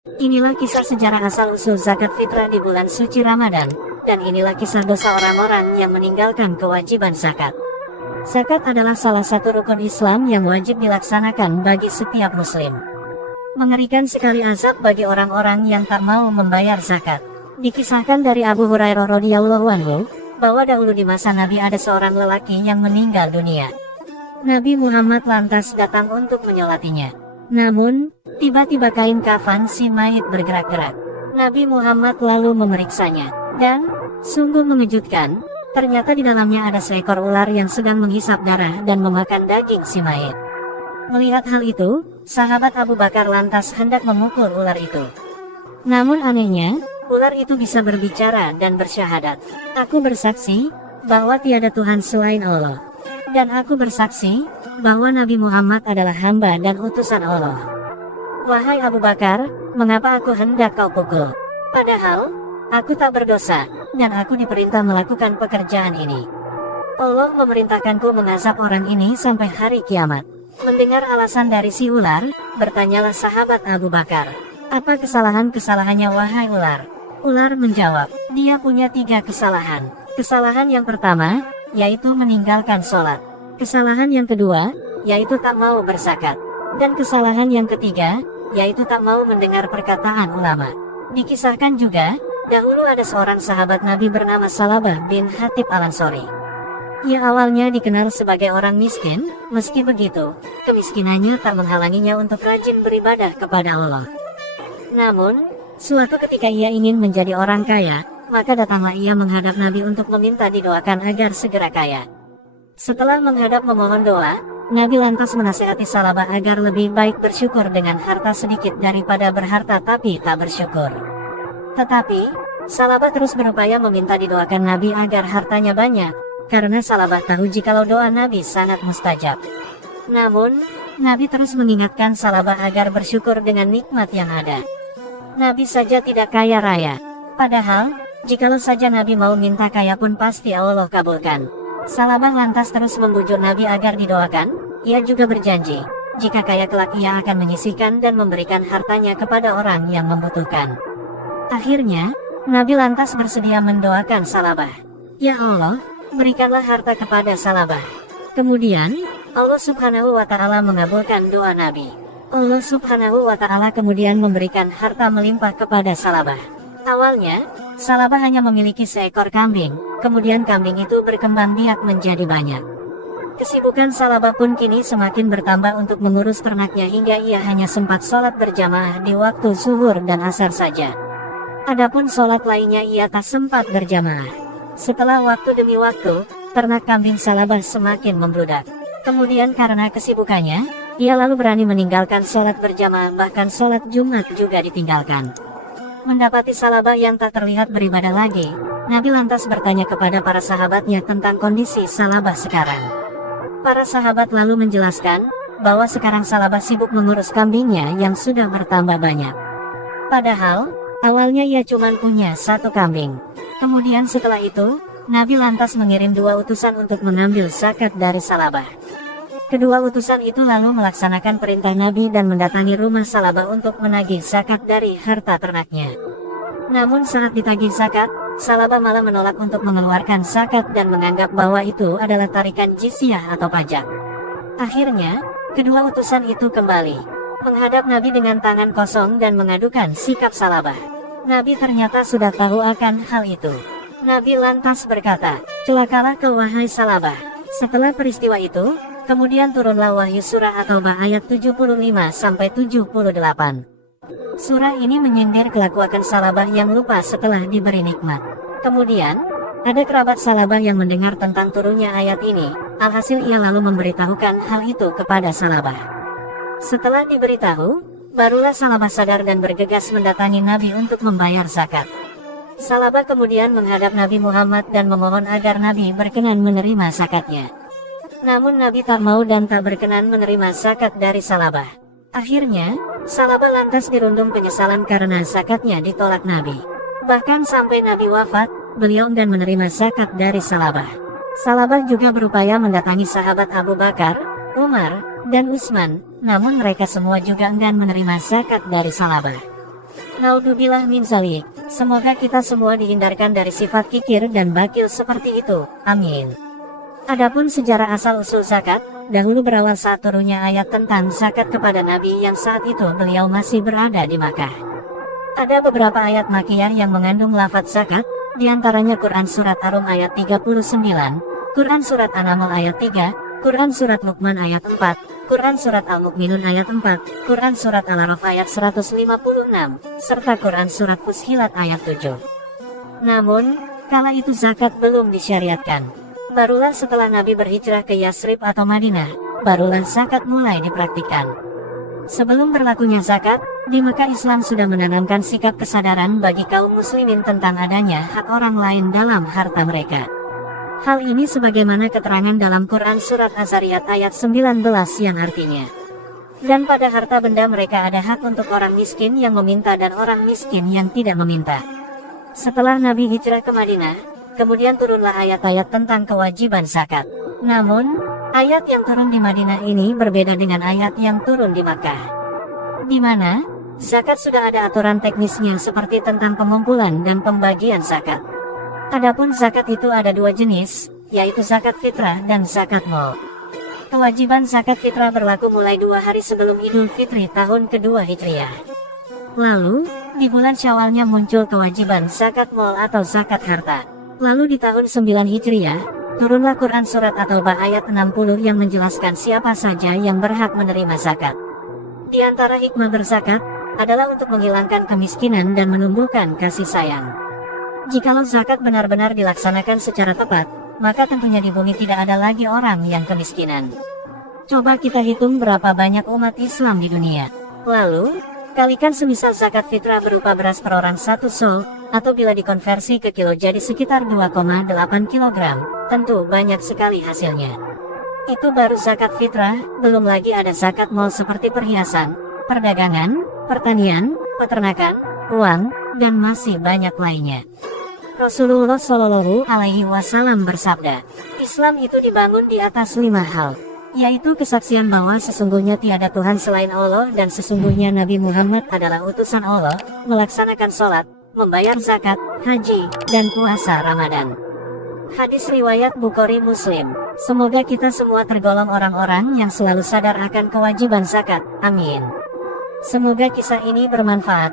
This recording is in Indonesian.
Inilah kisah sejarah asal-usul zakat fitrah di bulan suci Ramadan, dan inilah kisah dosa orang-orang yang meninggalkan kewajiban zakat. Zakat adalah salah satu rukun Islam yang wajib dilaksanakan bagi setiap muslim. Mengerikan sekali azab bagi orang-orang yang tak mau membayar zakat. Dikisahkan dari Abu Hurairah radhiyallahu anhu, bahwa dahulu di masa Nabi ada seorang lelaki yang meninggal dunia. Nabi Muhammad lantas datang untuk menyolatinya. Namun, tiba-tiba kain kafan si mayit bergerak-gerak. Nabi Muhammad lalu memeriksanya, dan sungguh mengejutkan, ternyata di dalamnya ada seekor ular yang sedang menghisap darah dan memakan daging si mayit. Melihat hal itu, sahabat Abu Bakar lantas hendak memukul ular itu. Namun anehnya, ular itu bisa berbicara dan bersyahadat. Aku bersaksi bahwa tiada Tuhan selain Allah. Dan aku bersaksi bahwa Nabi Muhammad adalah hamba dan utusan Allah. Wahai Abu Bakar, mengapa aku hendak kau pukul? Padahal, aku tak berdosa, dan aku diperintah melakukan pekerjaan ini. Allah memerintahkanku mengazab orang ini sampai hari kiamat. Mendengar alasan dari si ular, bertanyalah sahabat Abu Bakar, apa kesalahannya wahai ular? Ular menjawab, dia punya 3 kesalahan. Kesalahan yang pertama, yaitu meninggalkan sholat. Kesalahan yang kedua, yaitu tak mau berzakat. Dan kesalahan yang ketiga, yaitu tak mau mendengar perkataan ulama. Dikisahkan juga, dahulu ada seorang sahabat Nabi bernama Salabah bin Hatib Al-Ansori. Ia awalnya dikenal sebagai orang miskin, meski begitu, kemiskinannya tak menghalanginya untuk rajin beribadah kepada Allah. Namun, suatu ketika ia ingin menjadi orang kaya, maka datanglah ia menghadap Nabi untuk meminta didoakan agar segera kaya. Setelah menghadap memohon doa, Nabi lantas menasihati Salabah agar lebih baik bersyukur dengan harta sedikit daripada berharta tapi tak bersyukur. Tetapi, Salabah terus berupaya meminta didoakan Nabi agar hartanya banyak, karena Salabah tahu jikalau doa Nabi sangat mustajab. Namun, Nabi terus mengingatkan Salabah agar bersyukur dengan nikmat yang ada. Nabi saja tidak kaya raya. Padahal, jikalau saja Nabi mau minta kaya pun pasti Allah kabulkan. Salabah lantas terus membujuk Nabi agar didoakan. Ia juga berjanji, jika kaya kelak ia akan menyisihkan dan memberikan hartanya kepada orang yang membutuhkan. Akhirnya, Nabi lantas bersedia mendoakan Salabah. Ya Allah, berikanlah harta kepada Salabah. Kemudian, Allah Subhanahu wa Ta'ala mengabulkan doa Nabi. Allah Subhanahu wa Ta'ala kemudian memberikan harta melimpah kepada Salabah. Awalnya, Salabah hanya memiliki seekor kambing, kemudian kambing itu berkembang biak menjadi banyak. Kesibukan Salabah pun kini semakin bertambah untuk mengurus ternaknya hingga ia hanya sempat sholat berjamaah di waktu zuhur dan asar saja. Adapun sholat lainnya ia tak sempat berjamaah. Setelah waktu demi waktu, ternak kambing Salabah semakin membludak. Kemudian karena kesibukannya, ia lalu berani meninggalkan sholat berjamaah, bahkan sholat Jumat juga ditinggalkan. Mendapati Salabah yang tak terlihat beribadah lagi, Nabi lantas bertanya kepada para sahabatnya tentang kondisi Salabah sekarang. Para sahabat lalu menjelaskan, bahwa sekarang Salabah sibuk mengurus kambingnya yang sudah bertambah banyak. Padahal, awalnya ia cuma punya 1 kambing. Kemudian setelah itu, Nabi lantas mengirim 2 utusan untuk mengambil zakat dari Salabah. Kedua utusan itu lalu melaksanakan perintah Nabi dan mendatangi rumah Salabah untuk menagih zakat dari harta ternaknya. Namun saat ditagih zakat, Salabah malah menolak untuk mengeluarkan zakat dan menganggap bahwa itu adalah tarikan jizyah atau pajak. Akhirnya, kedua utusan itu kembali menghadap Nabi dengan tangan kosong dan mengadukan sikap Salabah. Nabi ternyata sudah tahu akan hal itu. Nabi lantas berkata, "Celakalah kau wahai Salabah." Setelah peristiwa itu, kemudian turunlah Wahyu Surah At-Taubah ayat 75-78. Surah ini menyindir kelakuan Salabah yang lupa setelah diberi nikmat. Kemudian, ada kerabat Salabah yang mendengar tentang turunnya ayat ini, alhasil ia lalu memberitahukan hal itu kepada Salabah. Setelah diberitahu, barulah Salabah sadar dan bergegas mendatangi Nabi untuk membayar zakat. Salabah kemudian menghadap Nabi Muhammad dan memohon agar Nabi berkenan menerima zakatnya. Namun Nabi tak mau dan tak berkenan menerima zakat dari Salabah. Akhirnya, Salabah lantas dirundung penyesalan karena zakatnya ditolak Nabi. Bahkan sampai Nabi wafat, beliau enggan menerima zakat dari Salabah. Salabah juga berupaya mendatangi sahabat Abu Bakar, Umar, dan Utsman, namun mereka semua juga enggan menerima zakat dari Salabah. Naudzubillah min zalik. Semoga kita semua dihindarkan dari sifat kikir dan bakil seperti itu. Amin. Adapun sejarah asal-usul zakat, dahulu berawal saat turunnya ayat tentang zakat kepada Nabi yang saat itu beliau masih berada di Makkah. Ada beberapa ayat Makkiyah yang mengandung lafaz zakat, diantaranya Quran Surat Ar-Rum ayat 39, Quran Surat An-Naml ayat 3, Quran Surat Luqman ayat 4, Quran Surat Al-Mu'minun ayat 4, Quran Surat Al-Araf ayat 156, serta Quran Surat Fussilat ayat 7. Namun, kala itu zakat belum disyariatkan. Barulah setelah Nabi berhijrah ke Yasrib atau Madinah, barulah zakat mulai dipraktikkan. Sebelum berlakunya zakat, di Mekah Islam sudah menanamkan sikap kesadaran bagi kaum muslimin tentang adanya hak orang lain dalam harta mereka. Hal ini sebagaimana keterangan dalam Quran Surat Az-Zariyat ayat 19 yang artinya, dan pada harta benda mereka ada hak untuk orang miskin yang meminta dan orang miskin yang tidak meminta. Setelah Nabi hijrah ke Madinah, kemudian turunlah ayat-ayat tentang kewajiban zakat. Namun, ayat yang turun di Madinah ini berbeda dengan ayat yang turun di Makkah, di mana zakat sudah ada aturan teknisnya seperti tentang pengumpulan dan pembagian zakat. Adapun zakat itu ada dua jenis, yaitu zakat fitrah dan zakat mal. Kewajiban zakat fitrah berlaku mulai 2 hari sebelum Idul Fitri tahun kedua Hijriah. Lalu, di bulan Syawalnya muncul kewajiban zakat mal atau zakat harta. Lalu di tahun 9 Hijriah, turunlah Quran Surat At-Taubah ayat 60 yang menjelaskan siapa saja yang berhak menerima zakat. Di antara hikmah berzakat, adalah untuk menghilangkan kemiskinan dan menumbuhkan kasih sayang. Jikalau zakat benar-benar dilaksanakan secara tepat, maka tentunya di bumi tidak ada lagi orang yang kemiskinan. Coba kita hitung berapa banyak umat Islam di dunia. Lalu, kalikan semisal zakat fitrah berupa beras per orang 1 sol, atau bila dikonversi ke kilo jadi sekitar 2,8 kg, tentu banyak sekali hasilnya. Itu baru zakat fitrah, belum lagi ada zakat mal seperti perhiasan, perdagangan, pertanian, peternakan, uang, dan masih banyak lainnya. Rasulullah Shallallahu Alaihi Wasallam bersabda, Islam itu dibangun di atas 5 hal, yaitu kesaksian bahwa sesungguhnya tiada Tuhan selain Allah dan sesungguhnya Nabi Muhammad adalah utusan Allah, melaksanakan sholat, membayar zakat, haji, dan puasa Ramadan. Hadis riwayat Bukhari Muslim. Semoga kita semua tergolong orang-orang yang selalu sadar akan kewajiban zakat. Amin. Semoga kisah ini bermanfaat.